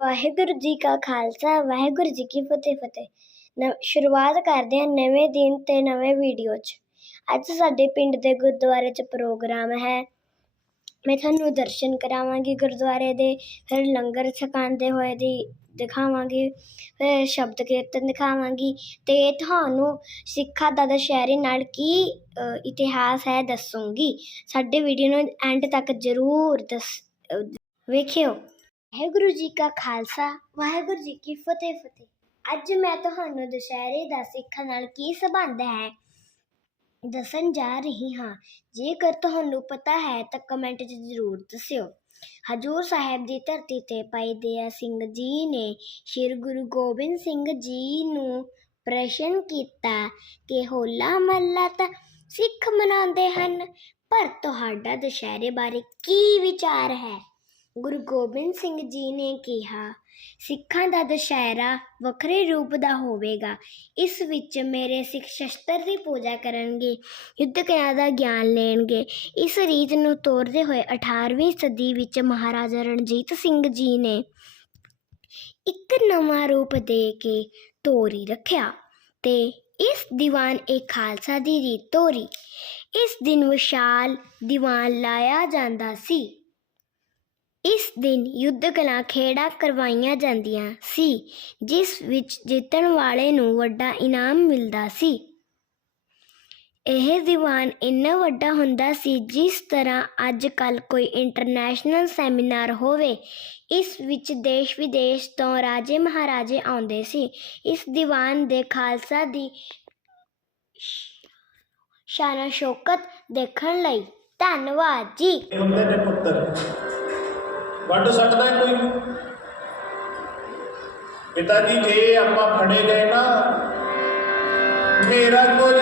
ਵਾਹਿਗੁਰੂ ਜੀ ਕਾ ਖਾਲਸਾ, ਵਾਹਿਗੁਰੂ ਜੀ ਕੀ ਫਤਿਹ ਫਤਿਹ। ਨ, ਸ਼ੁਰੂਆਤ ਕਰਦੇ ਹਾਂ ਨਵੇਂ ਦਿਨ ਤੇ ਨਵੇਂ ਵੀਡੀਓ 'ਚ। ਅੱਜ ਸਾਡੇ ਪਿੰਡ ਦੇ ਗੁਰਦੁਆਰੇ 'ਚ ਪ੍ਰੋਗਰਾਮ ਹੈ। ਮੈਂ ਤੁਹਾਨੂੰ ਦਰਸ਼ਨ ਕਰਾਵਾਂਗੀ ਗੁਰਦੁਆਰੇ ਦੇ, ਫਿਰ ਲੰਗਰ ਛਕਾਉਂਦੇ ਹੋਏ ਦੀ ਦਿਖਾਵਾਂਗੀ, ਫਿਰ ਸ਼ਬਦ ਕੀਰਤਨ ਦਿਖਾਵਾਂਗੀ ਤੇ ਤੁਹਾਨੂੰ ਸਿੱਖਾਂ ਦਾ ਦੁਸਹਿਰੇ ਨਾਲ ਕੀ ਇਤਿਹਾਸ ਹੈ ਦੱਸੂੰਗੀ। ਸਾਡੇ ਵੀਡੀਓ ਨੂੰ ਐਂਡ ਤੱਕ ਜ਼ਰੂਰ ਦੱਸ ਵੇਖਿਓ। ਵਾਹਿਗੁਰੂ ਜੀ ਕਾ ਖਾਲਸਾ, ਵਾਹਿਗੁਰੂ ਜੀ ਕੀ ਫਤਿਹ ਫਤਿਹ। ਅੱਜ ਮੈਂ ਤੁਹਾਨੂੰ ਦੁਸਹਿਰੇ ਦਾ ਸਿੱਖਾਂ ਨਾਲ ਕੀ ਸੰਬੰਧ ਹੈ, ਦੱਸਣ ਜਾ ਰਹੀ ਹਾਂ। ਜੇਕਰ ਤੁਹਾਨੂੰ ਪਤਾ ਹੈ ਤਾਂ ਕਮੈਂਟ 'ਚ ਜ਼ਰੂਰ ਦੱਸਿਓ। ਹਜੂਰ ਸਾਹਿਬ ਦੀ ਧਰਤੀ ਤੇ ਭਾਈ ਦਇਆ ਸਿੰਘ ਜੀ ਨੇ ਸ੍ਰੀ ਗੁਰੂ ਗੋਬਿੰਦ ਸਿੰਘ ਜੀ ਨੂੰ ਪ੍ਰਸ਼ਨ ਕੀਤਾ ਕਿ ਹੋਲਾ ਮਹੱਲਾ ਤਾਂ ਸਿੱਖ ਮਨਾਉਂਦੇ ਹਨ, ਪਰ ਤੁਹਾਡਾ ਦੁਸਹਿਰੇ ਬਾਰੇ ਕੀ ਵਿਚਾਰ ਹੈ? ਗੁਰੂ ਗੋਬਿੰਦ ਸਿੰਘ ਜੀ ਨੇ ਕਿਹਾ, ਸਿੱਖਾਂ ਦਾ ਦੁਸਹਿਰਾ ਵੱਖਰੇ ਰੂਪ ਦਾ ਹੋਵੇਗਾ। ਇਸ ਵਿੱਚ ਮੇਰੇ ਸਿੱਖ ਸ਼ਸਤਰ ਦੀ ਪੂਜਾ ਕਰਨਗੇ ਯੁੱਧ ਕਲਾ ਦਾ ਗਿਆਨ ਲੈਣਗੇ। ਇਸ ਰੀਤ ਨੂੰ ਤੋਰਦੇ ਹੋਏ 18ਵੀਂ ਸਦੀ ਵਿੱਚ ਮਹਾਰਾਜਾ ਰਣਜੀਤ ਸਿੰਘ ਜੀ ਨੇ ਇੱਕ ਨਵਾਂ ਰੂਪ ਦੇ ਕੇ ਤੋਰੀ ਰੱਖਿਆ ਤੇ ਇਸ ਦੀਵਾਨ ਏ ਖਾਲਸਾ ਦੀ ਰੀਤ ਤੋਰੀ। ਇਸ ਦਿਨ ਵਿਸ਼ਾਲ ਦੀਵਾਨ ਲਾਇਆ ਜਾਂਦਾ ਸੀ। ਇਸ ਦਿਨ ਯੁੱਧ ਕਲਾ ਖੇੜਾ ਕਰਵਾਈਆਂ ਜਾਂਦੀਆਂ ਸੀ, ਜਿਸ ਵਿੱਚ ਜਿੱਤਣ ਵਾਲੇ ਨੂੰ ਵੱਡਾ ਇਨਾਮ ਮਿਲਦਾ ਸੀ। ਇਹ ਦੀਵਾਨ ਇੰਨਾ ਵੱਡਾ ਹੁੰਦਾ ਸੀ, ਜਿਸ ਤਰ੍ਹਾਂ ਅੱਜ ਕੱਲ ਕੋਈ ਇੰਟਰਨੈਸ਼ਨਲ ਸੈਮੀਨਾਰ ਹੋਵੇ, ਇਸ ਵਿੱਚ ਦੇਸ਼ ਵਿਦੇਸ਼ ਤੋਂ ਰਾਜੇ ਮਹਾਰਾਜੇ ਆਉਂਦੇ ਸੀ। ਇਸ ਦੀਵਾਨ ਦੇ ਖਾਲਸਾ ਦੀ ਸ਼ਾਨਾ ਸ਼ੌਕਤ ਦੇਖਣ ਲਈ। ਧੰਨਵਾਦ ਜੀ। ਹੁੰਦੇ ਨੇ ਪੁੱਤਰ। ਵੱਢ ਸਕਦਾ ਹੈ ਕੋਈ? ਪਿਤਾ ਜੀ ਜੇ ਆਪਾਂ ਫੜੇ ਗਏ ਨਾ ਮੇਰਾ ਕੁਝ